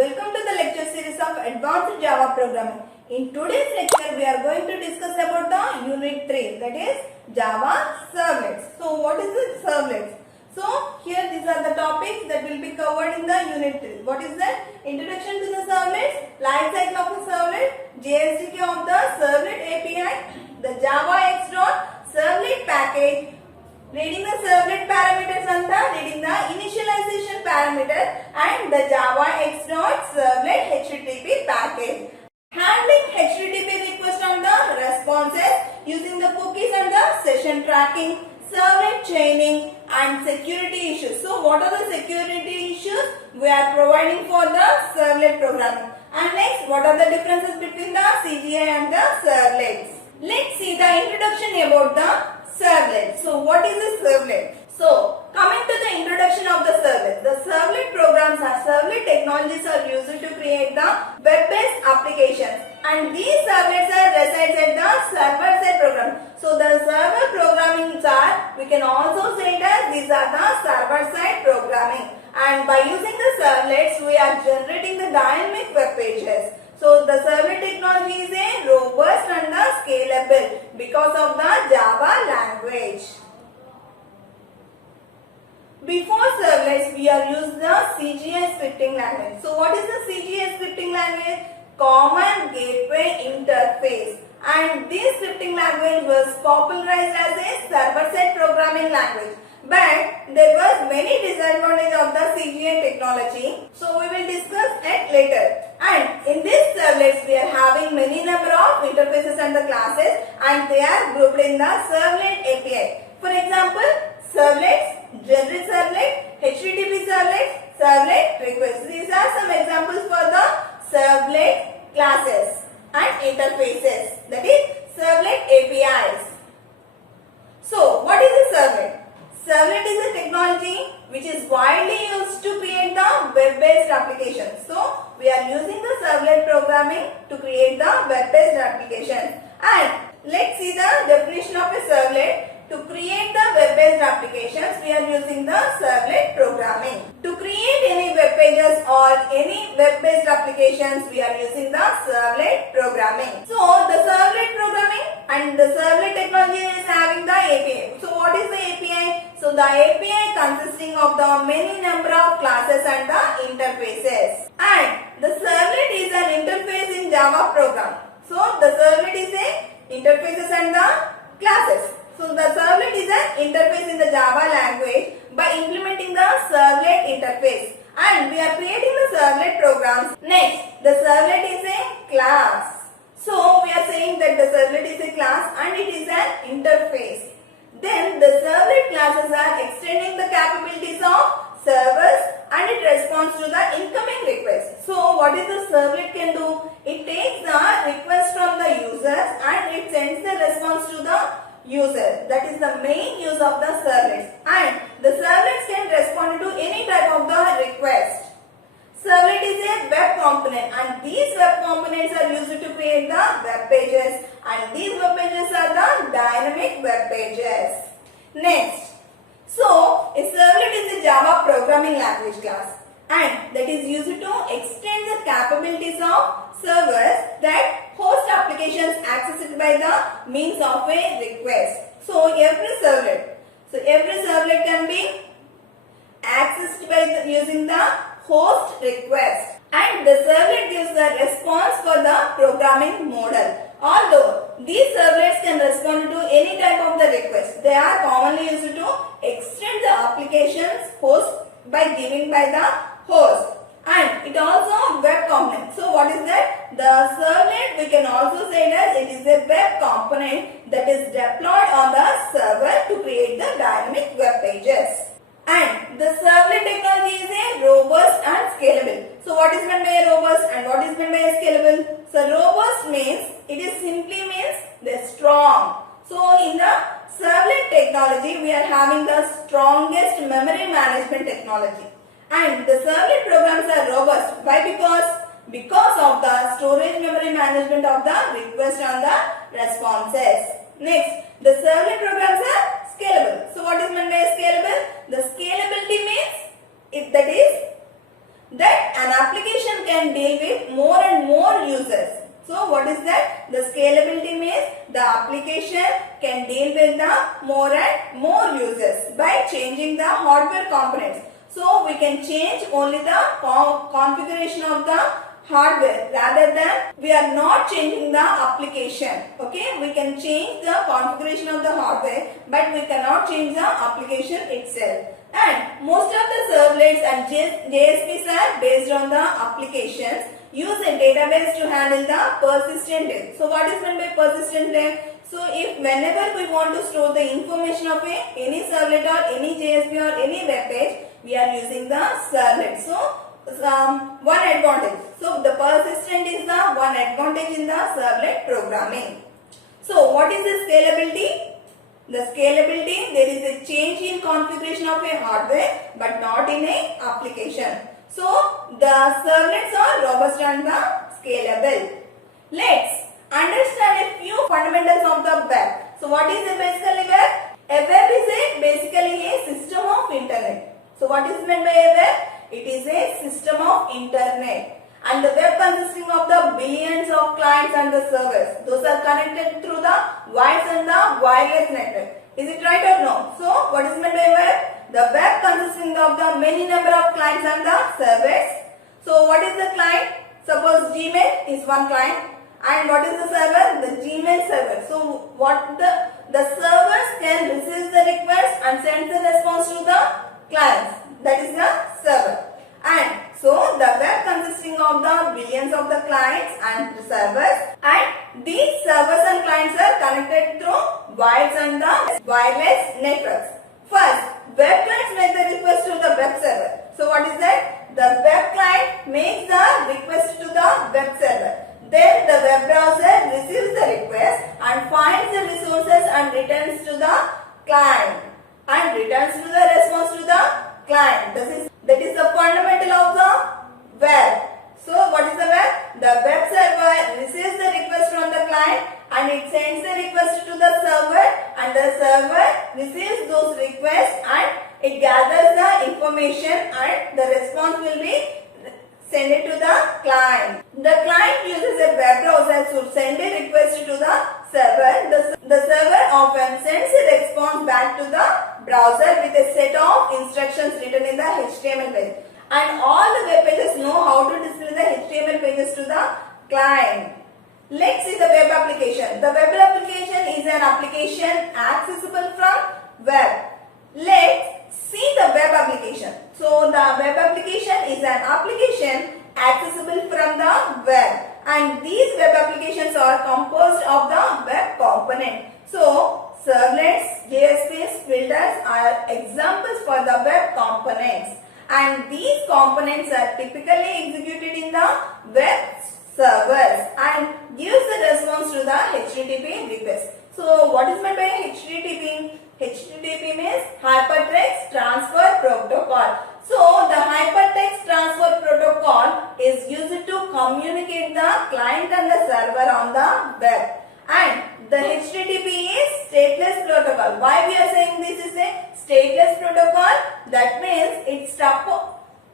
Welcome to the lecture series of Advanced Java Programming. In today's lecture, we are going to discuss about the Unit 3, that is Java Servlets. So, what is the servlets? So, here these are the topics that will be covered in the Unit 3. What is that? Introduction to the servlets, life cycle of the servlet, JSDK of the servlet API, the Java Servlet package, reading the servlet parameters and reading the initialization parameter and the Java Servlet HTTP package. Handling HTTP request on the responses using the cookies and the session tracking, servlet chaining and security issues. So what are the security issues we are providing for the servlet programming? And next, what are the differences between the CGI and the servlets? Let's see the introduction about the servlet. So what is a servlet? So coming to the introduction of the servlet. The servlet programs or servlet technologies are used to create the web-based applications, and these servlets are resides at the server-side program. So the server programming are, we can also say that these are the server-side programming, and by using the servlets we are generating the dynamic web pages. So the servlet technology is a robust and the scalable because of the Java language. Before servlets, we are using the CGI scripting language. So what is the CGI scripting language? Common Gateway Interface. And this scripting language was popularized as a server-side programming language. But there was many disadvantages of the CGI technology. So we will discuss it later. And in this servlets, we are having many number of interfaces and the classes, and they are grouped in the servlet API. For example, servlets, generic servlet, HTTP servlet, servlet request. These are some examples for the servlet classes and interfaces, that is servlet APIs. So what is a servlet? Servlet is a technology which is widely used to create the web-based applications. So we are using the servlet programming to create the web-based applications. And let's see the definition of a servlet. To create the web-based applications, we are using the servlet programming. To create any web pages or any web-based applications, we are using the servlet programming. So the servlet programming and the servlet technology is having the API. So what is the API? So the API consisting of the many number of classes and the interfaces. And the servlet is an interface in Java program. So the servlet is a interfaces and the classes. So the servlet is an interface in the Java language by implementing the servlet interface, and we are creating the servlet programs. Next, the servlet is a class. So we are saying that the servlet is a class and it is an interface. Then the servlet classes are extending the capabilities of servers and it responds to the incoming request. So what is the servlet can do? It takes the request from the users and it sends the response to the user. That is the main use of the servlets, and the servlets can respond to any type of the request. Servlet is a web component, and these web components are used to create the web pages, and these web pages are the dynamic web pages. Next, so a servlet is a Java programming language class, and that is used to extend the capabilities of servers that host applications accessed by the means of a request. So every servlet can be accessed by using the host request, and the servlet gives the response for the programming model. Although these servlets can respond to any type of the request, they are commonly used to extend the application's host by giving by the host. And it also web component. So what is that? The servlet, we can also say that it is a web component that is deployed on the server to create the dynamic web pages. And the servlet technology is a robust and scalable. So what is meant by a robust and what is meant by a scalable? So robust means, it is simply means the strong. So in the servlet technology, we are having the strongest memory management technology. And the servlet programs are robust. Why? Because of the storage memory management of the request and the responses. Next, the servlet programs are scalable. So what is meant by scalable? The scalability means, if that is, that an application can can deal with more and more users. So what is that? The scalability means the application can deal with the more and more users by changing the hardware components. So we can change only the configuration of the hardware rather than we are not changing the application. Okay, we can change the configuration of the hardware but we cannot change the application itself. And most of the servlets and JSPs are based on the applications. Use a database to handle the persistent data. So what is meant by persistent data? So if whenever we want to store the information of any servlet or any JSP or any web page, we are using the servlet. So one advantage. So the persistent is the one advantage in the servlet programming. So what is the scalability? The scalability, there is a change in configuration of a hardware but not in a application. So the servlets are robust and the scalable. Let's understand a few fundamentals of the web. So what is a basically web? A web is basically a system of internet. So what is meant by a web? It is a system of internet. And the web consisting of the billions of clients and the servers. Those are connected through the wires and the wireless network. Is it right or no? So what is meant by web? The web consisting of the many number of clients and the servers. So what is the client? Suppose Gmail is one client. And what is the server? The Gmail server. So what the servers can receive the request and send the response to the clients. That is the server. And so the web consisting of the billions of the clients and the servers, and these servers and clients are connected through wires and the wireless networks. First, web clients make the request to the web server. So what is that? The web client makes the request to the web server. Then the web browser receives the request and finds the resources and returns to the client and returns to the response to the client. That is the fundamental of the web. So what is the web? The web server receives the request from the client and it sends the request to the server, and the server receives those requests and it gathers the information and the response will be send it to the client. The client uses a web browser to send a request to the server. The server often sends a response back to the browser with a set of instructions written in the HTML page. And all the web pages know how to display the HTML pages to the client. Let's see the web application. The web application is an application accessible from web. Let's see the web application. So the web application is an application accessible from the web, and these web applications are composed of the web component. So servlets, JSPs, filters are examples for the web components, and these components are typically executed in the web servers and gives the response to the HTTP request. So what is meant by HTTP? HTTP means Hypertext Transfer Protocol. So the Hypertext Transfer Protocol is used to communicate the client and the server on the web. And the HTTP is stateless protocol. Why we are saying this is a stateless protocol? That means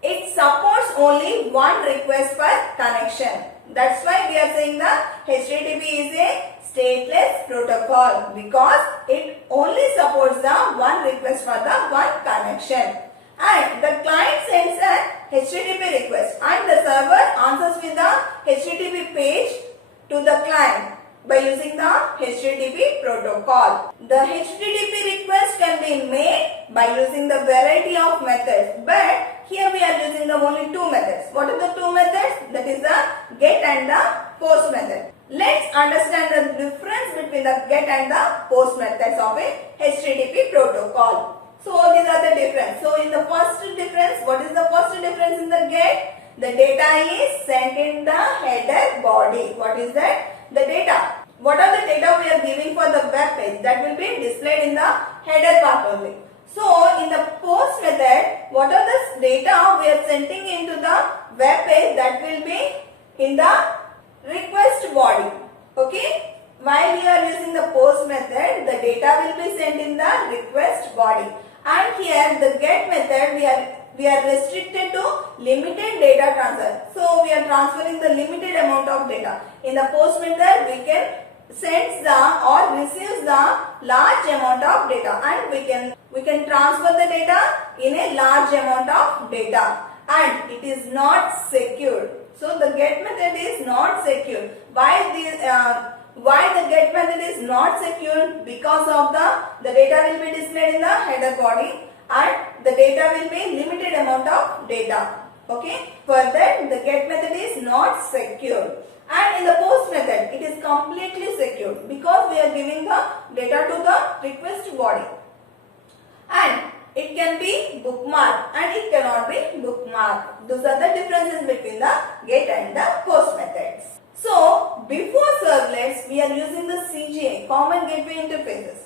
it supports only one request per connection. That's why we are saying the HTTP is a stateless protocol, because it only supports the one request for the one connection. And the client sends a HTTP request and the server answers with the HTTP page to the client by using the HTTP protocol. The HTTP request can be made by using the variety of methods, but here we are using the only two methods. What are the two methods? That is the get and the post method. Let's understand the difference between the get and the post methods of a HTTP protocol. So these are the difference. So in the first difference, what is the first difference in the get? The data is sent in the header body. What is that? The data. What are the data we are giving for the web page? That will be displayed in the header part only. So in the post method, what are the data we are sending into the web page? That will be in the request body. Okay? While we are using the post method, the data will be sent in the request body. And here the get method, we are we are restricted to limited data transfer. So we are transferring the limited amount of data. In the post method, we can send the or receive the large amount of data, and we can transfer the data in a large amount of data, and it is not secured. So the get method is not secure. Why the get method is not secure? Because of the data will be displayed in the header body, and the data will be limited amount of data. Okay. For that, the get method is not secure. And in the post method, it is completely secure because we are giving the data to the request body. And it can be bookmarked and it cannot be bookmarked. Those are the differences between the get and the post methods. So, before servlets, we are using the CGI, Common Gateway Interfaces.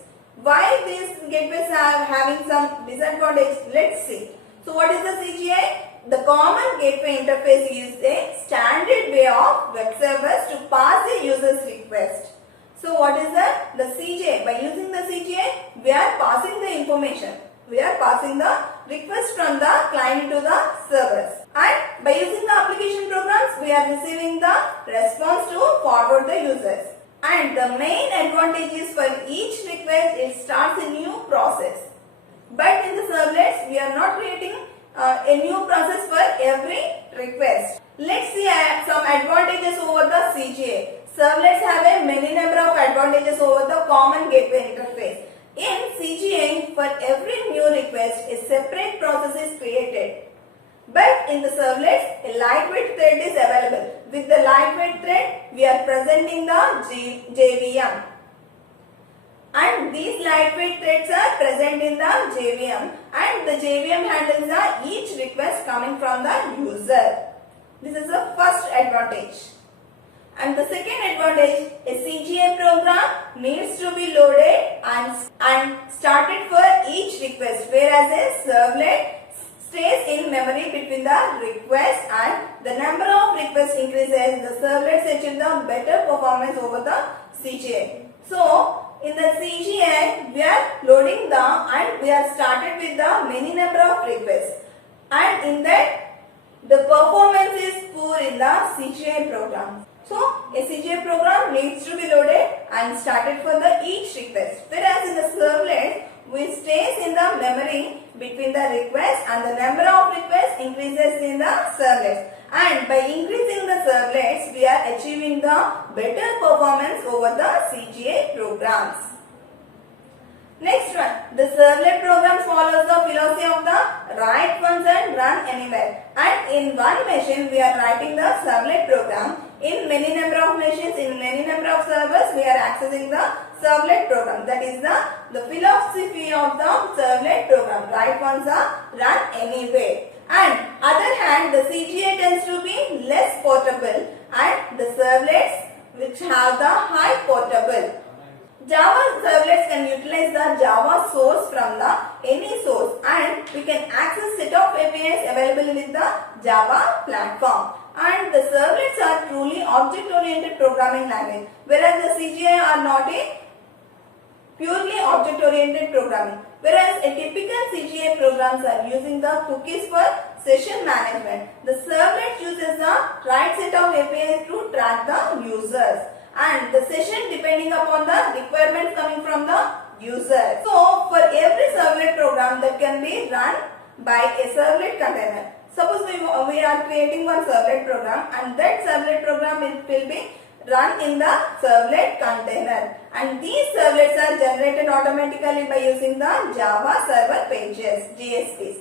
Why these gateways are having some disadvantage? Let's see. So, what is the CGI? The Common Gateway Interface is a standard way of web servers to pass a user's request. So, what is that? The CGI. By using the CGI, we are passing the information. We are passing the request from the client to the servers. And by using the application programs, we are receiving the response to forward the users. And the main advantage is for each request, it starts a new process. But in the servlets, we are not creating a new process for every request. Let's see some advantages over the CGI. Servlets have a many number of advantages over the Common Gateway Interface. In CGI, for every new request, a separate process is created. But in the servlets, a lightweight thread is available. With the lightweight thread, we are presenting the JVM. And these lightweight threads are present in the JVM, and the JVM handles the each request coming from the user. This is the first advantage. And the second advantage, a CGI program needs to be loaded and started for each request, whereas a servlet stays in memory between the request, and the number of requests increases. The servlets achieve the better performance over the CGI. So, in the CGI, we are loading and we are started with the many number of requests, and in that the performance is poor in the CGI program. So, a CGI program needs to be loaded and started for the each request, whereas in the servlet, we stays in the memory between the request, and the number of requests increases in the servlets. And by increasing the servlets, we are achieving the better performance over the CGI programs. Next one, the servlet programs follows the philosophy of the write once and run anywhere. And in one machine, we are writing the servlet program. In many number of machines, in many number of servers, we are accessing the servlet program. That is the philosophy of the servlet program. Write once, run anywhere. And other hand, the CGI tends to be less portable, and the servlets which have the high portable. Java servlets can utilize the Java source from the any source, and we can access set of APIs available with the Java platform. And the servlets are truly object-oriented programming language, whereas the CGI are not a purely object-oriented programming. Whereas a typical CGI programs are using the cookies for session management. The servlet uses the right set of APIs to track the users, and the session depending upon the requirements coming from the user. So, for every servlet program that can be run by a servlet container. Suppose we are creating one servlet program, and that servlet program will be run in the servlet container, and these servlets are generated automatically by using the Java Server Pages, JSPs.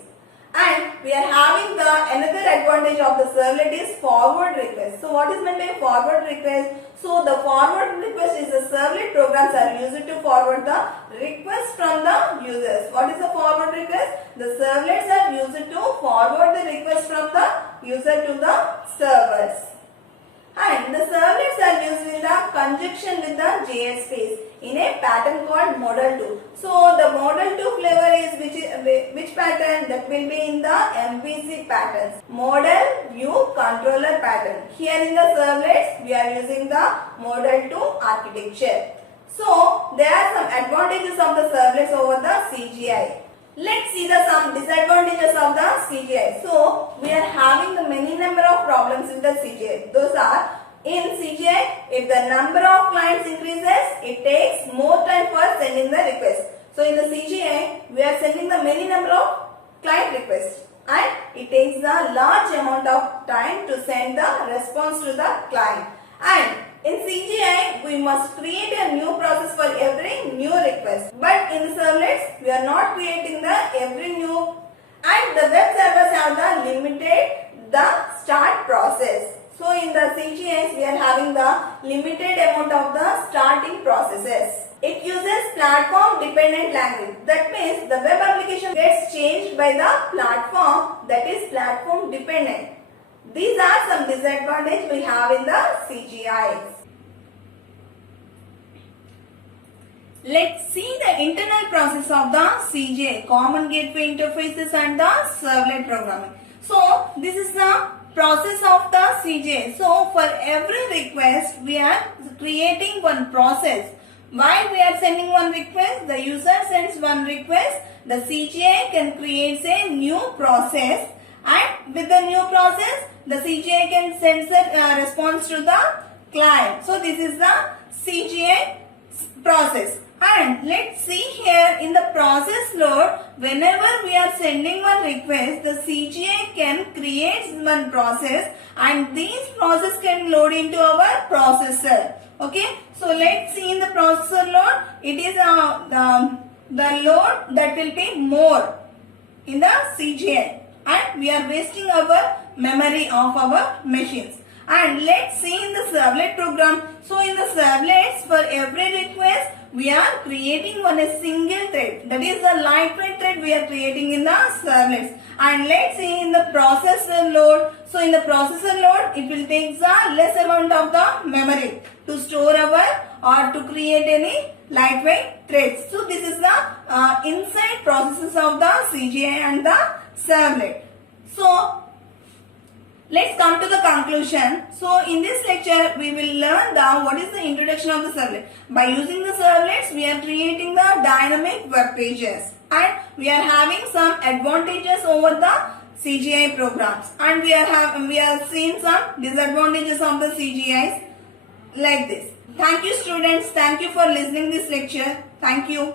And we are having the another advantage of the servlet is forward request. So what is meant by forward request? So the forward request is the servlet programs are used to forward the request from the users. What is the forward request? The servlets are used to forward the request from the user to the servers. And the servlets are used in the conjunction with the JSPs in a pattern called Model 2. So the Model 2 flavor is which pattern? That will be in the MVC patterns. Model View Controller pattern. Here in the servlets, we are using the Model 2 architecture. So there are some advantages of the servlets over the CGI. Let's see the some disadvantages of the CGI. So we are having the many number of problems in the CGI. Those are, in CGI, if the number of clients increases, it takes more time for sending the request. So in the CGI, we are sending the many number of client requests and it takes a large amount of time to send the response to the client. And in CGI, we must create a new process for every new request. But in the servlets, we are not creating the every new, and the web servers have the limited the start process. So in the CGIs, we are having the limited amount of the starting processes. It uses platform dependent language. That means the web application gets changed by the platform, that is platform dependent. These are some disadvantages we have in the CGIs. Let's see the internal process of the CGI, Common Gateway Interfaces and the Servlet Programming. So this is the process of the CGI. So for every request, we are creating one process. Why we are sending one request? The user sends one request, the CGI can create a new process, and with the new process, the CGI can send a response to the client. So this is the CGI process. And let's see here in the process load, whenever we are sending one request, the CGI can create one process and these process can load into our processor. Okay, so let's see in the processor load, it is the load that will be more in the CGI and we are wasting our memory of our machines. And let's see in the servlet program. So in the servlets, for every request, we are creating one a single thread. That is the lightweight thread we are creating in the servlets. And let's see in the processor load. So in the processor load, it will take the less amount of the memory to store our or to create any lightweight threads. So this is the inside processes of the CGI and the servlet. So let's come to the conclusion. So in this lecture, we will learn what is the introduction of the servlet. By using the servlets, we are creating the dynamic web pages and we are having some advantages over the CGI programs, and we are seeing some disadvantages of the CGIs like this. Thank you students. Thank you for listening this lecture. Thank you.